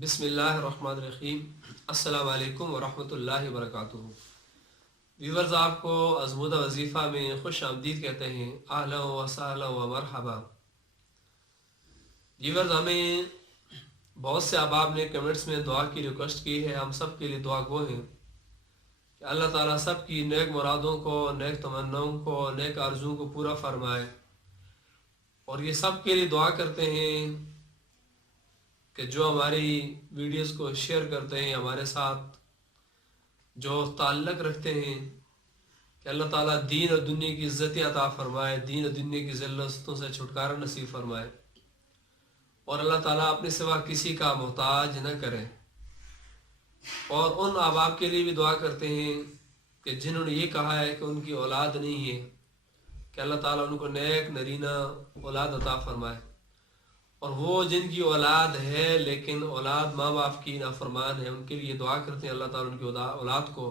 بسم اللہ الرحمن الرحیم۔ السلام علیکم ورحمۃ اللہ وبرکاتہ۔ ویورز، آپ کو ازمودہ وظیفہ میں خوش آمدید کہتے ہیں۔ اہلا و سہلا و مرحبا۔ ویورز، ہمیں بہت سے احباب نے کمنٹس میں دعا کی ریکویسٹ کی ہے۔ ہم سب کے لیے دعا گو ہیں کہ اللہ تعالیٰ سب کی نیک مرادوں کو، نیک تمناؤں کو، نیک آرزوؤں کو پورا فرمائے، اور یہ سب کے لیے دعا کرتے ہیں کہ جو ہماری ویڈیوز کو شیئر کرتے ہیں، ہمارے ساتھ جو تعلق رکھتے ہیں، کہ اللہ تعالیٰ دین اور دنیا کی عزتیں عطا فرمائے، دین اور دنیا کی ذلتوں سے چھٹکارا نصیب فرمائے، اور اللہ تعالیٰ اپنے سوا کسی کا محتاج نہ کرے۔ اور ان احباب کے لیے بھی دعا کرتے ہیں کہ جنہوں نے یہ کہا ہے کہ ان کی اولاد نہیں ہے، کہ اللہ تعالیٰ ان کو نیک نرینہ اولاد عطا فرمائے، اور وہ جن کی اولاد ہے لیکن اولاد ماں باپ کی نافرمان ہے، ان کے لیے دعا کرتے ہیں اللہ تعالیٰ ان کی اولاد کو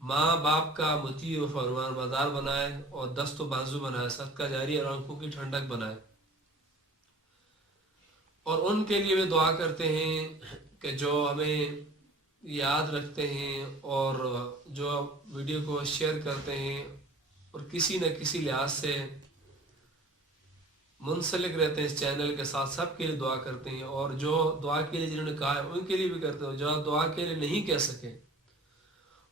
ماں باپ کا مطیع و فرمان بردار بنائے، اور دست و بازو بنائے، صدقہ جاری اور آنکھوں کی ٹھنڈک بنائے۔ اور ان کے لیے بھی دعا کرتے ہیں کہ جو ہمیں یاد رکھتے ہیں اور جو ویڈیو کو شیئر کرتے ہیں اور کسی نہ کسی لحاظ سے منسلک رہتے ہیں اس چینل کے ساتھ، سب کے لیے دعا کرتے ہیں۔ اور جو دعا کے لیے جنہوں نے کہا ہے ان کے لیے بھی کرتے ہیں، جو دعا کے لیے نہیں کہہ سکے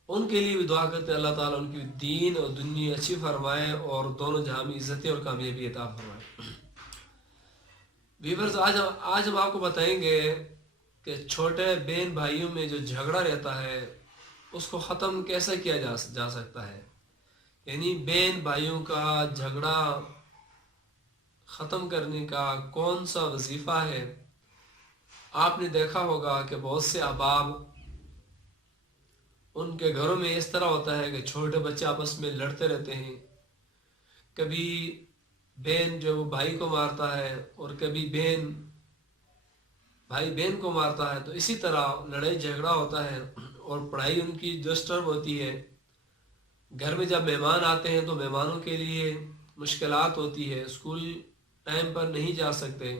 ان کے لیے بھی دعا کرتے ہیں اللہ تعالیٰ ان کی دین اور دنیا اچھی فرمائے، اور دونوں جہاں میں عزتیں اور کامیابی عطا فرمائے۔ ویورز، آج ہم آپ کو بتائیں گے کہ چھوٹے بہن بھائیوں میں جو جھگڑا رہتا ہے اس کو ختم کیسے کیا جا سکتا ہے، یعنی بہن بھائیوں کا جھگڑا ختم کرنے کا کون سا وظیفہ ہے۔ آپ نے دیکھا ہوگا کہ بہت سے احباب ان کے گھروں میں اس طرح ہوتا ہے کہ چھوٹے بچے آپس میں لڑتے رہتے ہیں، کبھی بہن جو وہ بھائی کو مارتا ہے اور کبھی بھائی بہن کو مارتا ہے، تو اسی طرح لڑائی جھگڑا ہوتا ہے، اور پڑھائی ان کی ڈسٹرب ہوتی ہے۔ گھر میں جب مہمان آتے ہیں تو مہمانوں کے لیے مشکلات ہوتی ہے، اسکول ٹائم پر نہیں جا سکتے،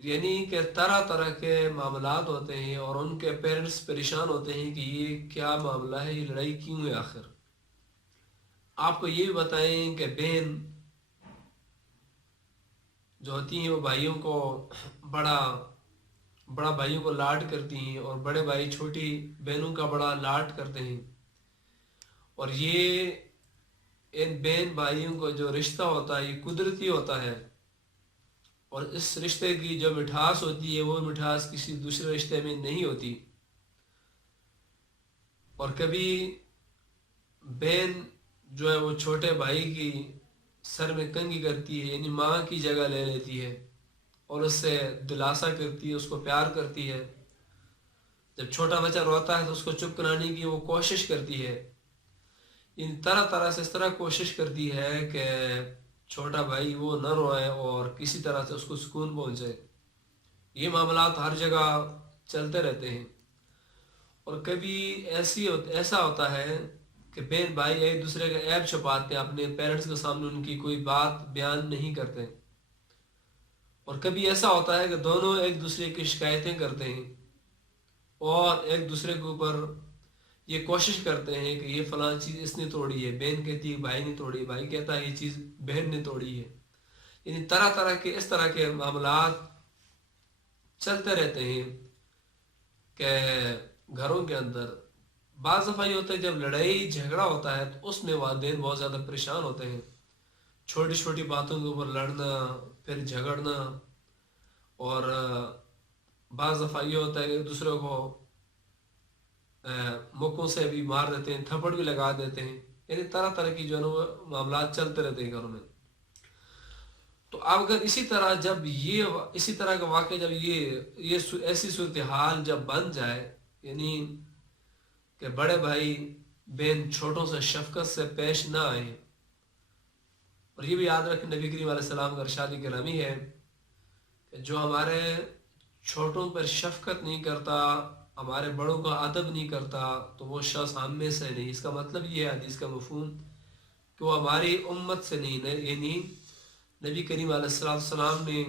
یعنی کہ طرح طرح کے معاملات ہوتے ہیں، اور ان کے پیرنٹس پریشان ہوتے ہیں کہ یہ کیا معاملہ ہے، یہ لڑائی کیوں ہے آخر۔ آپ کو یہ بھی بتائیں کہ بہن جو ہوتی ہیں وہ بھائیوں کو بڑا بھائیوں کو لاڈ کرتی ہیں، اور بڑے بھائی چھوٹی بہنوں کا بڑا لاڈ کرتے ہیں، اور یہ ان بہن بھائیوں کو جو رشتہ ہوتا ہے یہ قدرتی ہوتا ہے، اور اس رشتے کی جو مٹھاس ہوتی ہے وہ مٹھاس کسی دوسرے رشتے میں نہیں ہوتی۔ اور کبھی بہن جو ہے وہ چھوٹے بھائی کی سر میں کنگھی کرتی ہے، یعنی ماں کی جگہ لے لیتی ہے، اور اس سے دلاسا کرتی ہے، اس کو پیار کرتی ہے۔ جب چھوٹا بچہ روتا ہے تو اس کو چپ کرانے کی وہ کوشش کرتی ہے، ان طرح طرح سے اس طرح کوشش کرتی ہے کہ چھوٹا بھائی وہ نہ روئے اور کسی طرح سے اس کو سکون پہنچے۔ یہ معاملات ہر جگہ چلتے رہتے ہیں۔ اور کبھی ایسا ہوتا ہے کہ بہن بھائی ایک دوسرے کا عیب چھپاتے ہیں، اپنے پیرنٹس کے سامنے ان کی کوئی بات بیان نہیں کرتے، اور کبھی ایسا ہوتا ہے کہ دونوں ایک دوسرے کی شکایتیں کرتے ہیں، اور ایک دوسرے کے اوپر یہ کوشش کرتے ہیں کہ یہ فلاں چیز اس نے توڑی ہے، بہن کہتی ہے بھائی نے توڑی ہے، بھائی کہتا ہے یہ چیز بہن نے توڑی ہے، یعنی طرح طرح کے اس طرح کے معاملات چلتے رہتے ہیں کہ گھروں کے اندر بعض دفعہ یہ ہوتا ہے جب لڑائی جھگڑا ہوتا ہے تو اس میں والدین بہت زیادہ پریشان ہوتے ہیں، چھوٹی چھوٹی باتوں کے اوپر لڑنا، پھر جھگڑنا، اور بعض دفعہ یہ ہوتا ہے کہ ایک دوسرے کو مکوں سے بھی مار دیتے ہیں، تھپڑ بھی لگا دیتے ہیں، یعنی طرح طرح کی جو ہے نا وہ معاملات چلتے رہتے ہیں گھروں میں۔ تو اب اگر اسی طرح کا واقعہ جب یہ ایسی صورتحال جب بن جائے، یعنی کہ بڑے بھائی بہن چھوٹوں سے شفقت سے پیش نہ آئیں، اور یہ بھی یاد رکھیں نبی کریم علیہ السلام کا ارشاد گرامی ہے کہ جو ہمارے چھوٹوں پر شفقت نہیں کرتا، ہمارے بڑوں کا ادب نہیں کرتا، تو وہ شخص ہم میں سے نہیں۔ اس کا مطلب یہ ہے حدیث کا مفہوم کہ وہ ہماری امت سے نہیں، یعنی نبی کریم علیہ السلام نے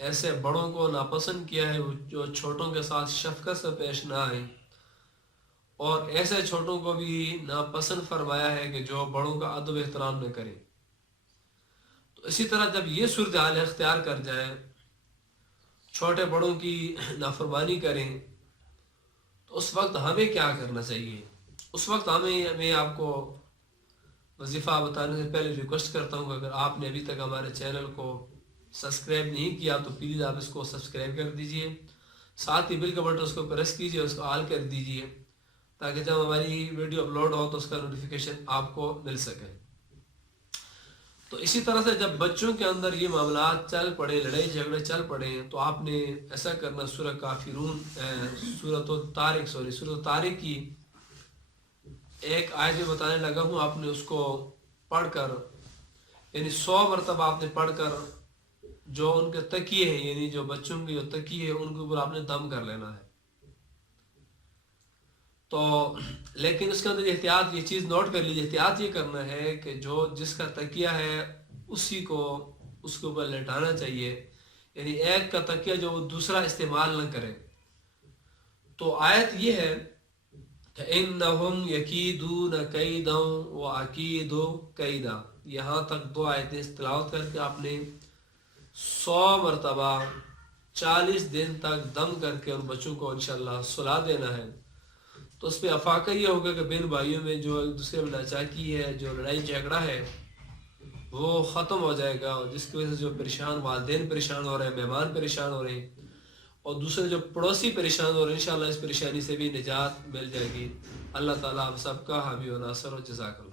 ایسے بڑوں کو ناپسند کیا ہے جو چھوٹوں کے ساتھ شفقت سے پیش نہ آئیں، اور ایسے چھوٹوں کو بھی ناپسند فرمایا ہے کہ جو بڑوں کا ادب احترام نہ کریں۔ تو اسی طرح جب یہ صورتحال اختیار کر جائے، چھوٹے بڑوں کی نافرمانی کریں، تو اس وقت ہمیں کیا کرنا چاہیے؟ اس وقت میں آپ کو وظیفہ بتانے سے پہلے ریکویسٹ کرتا ہوں کہ اگر آپ نے ابھی تک ہمارے چینل کو سبسکرائب نہیں کیا تو پلیز آپ اس کو سبسکرائب کر دیجئے، ساتھ ہی بل کا بٹن اس کو پریس کیجئے، اس کو آل کر دیجئے، تاکہ جب ہماری ویڈیو اپلوڈ ہو تو اس کا نوٹیفیکیشن آپ کو مل سکے۔ تو اسی طرح سے جب بچوں کے اندر یہ معاملات چل پڑے، لڑائی جھگڑے چل پڑے، تو آپ نے ایسا کرنا، سورہ کافرون سورۃ طارق کی ایک آیت میں بتانے لگا ہوں، آپ نے اس کو پڑھ کر، یعنی 100 مرتبہ آپ نے پڑھ کر جو ان کے تکیے ہیں، یعنی جو بچوں کے جو تکیے ہیں ان کے اوپر آپ نے دم کر لینا ہے۔ تو لیکن اس کے اندر احتیاط، یہ چیز نوٹ کر لیجیے، احتیاط یہ کرنا ہے کہ جو جس کا تکیہ ہے اسی کو اس کے اوپر لٹانا چاہیے، یعنی ایک کا تکیہ جو وہ دوسرا استعمال نہ کرے۔ تو آیت یہ ہے کہ اِنَّهُمْ يَكِيدُونَ كَيْدًا وَأَكِيدُ كَيْدًا، یہاں تک 2 آیتیں تلاوت کر کے آپ نے 100 مرتبہ 40 دن تک دم کر کے ان بچوں کو انشاءاللہ سلا دینا ہے۔ تو اس پہ افاقہ یہ ہوگا کہ بہن بھائیوں میں جو ایک دوسرے میں ناچاکی ہے، جو لڑائی جھگڑا ہے، وہ ختم ہو جائے گا، اور جس کی وجہ سے جو پریشان والدین پریشان ہو رہے ہیں، مہمان پریشان ہو رہے ہیں، اور دوسرے جو پڑوسی پریشان ہو رہے ہیں، انشاءاللہ اس پریشانی سے بھی نجات مل جائے گی۔ اللہ تعالیٰ ہم سب کا حامی و ناصر و جزاک اللہ۔